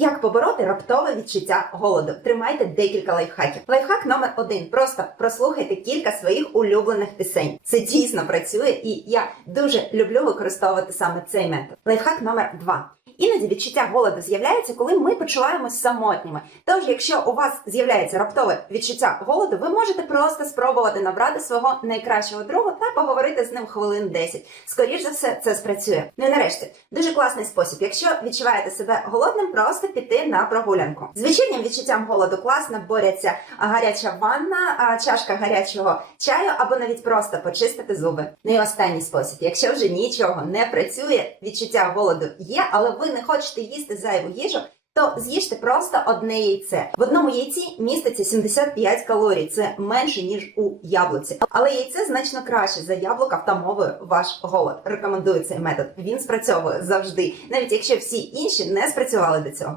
Як побороти раптове відчуття голоду? Тримайте декілька лайфхаків. Лайфхак номер один: просто прослухайте кілька своїх улюблених пісень. Це дійсно працює, і я дуже люблю використовувати саме цей метод. Лайфхак номер два. Іноді відчуття голоду з'являється, коли ми почуваємось самотніми. Тож, якщо у вас з'являється раптове відчуття голоду, ви можете просто спробувати набрати свого найкращого друга та поговорити з ним хвилин 10. Скоріш за все, це спрацює. Ну і нарешті, дуже класний спосіб. Якщо відчуваєте себе голодним, просто піти на прогулянку. З вечірнім відчуттям голоду класно борються а, гаряча ванна, чашка гарячого чаю або навіть просто почистити зуби. Ну і останній спосіб. Якщо вже нічого не працює, відчуття голоду є, але ви не хочете їсти зайву їжу. То з'їжте просто одне яйце. В одному яйці міститься 75 калорій. Це менше ніж у яблуці. Але яйце значно краще за яблука втамовує ваш голод. Рекомендую цей метод. Він спрацьовує завжди, навіть якщо всі інші не спрацювали до цього.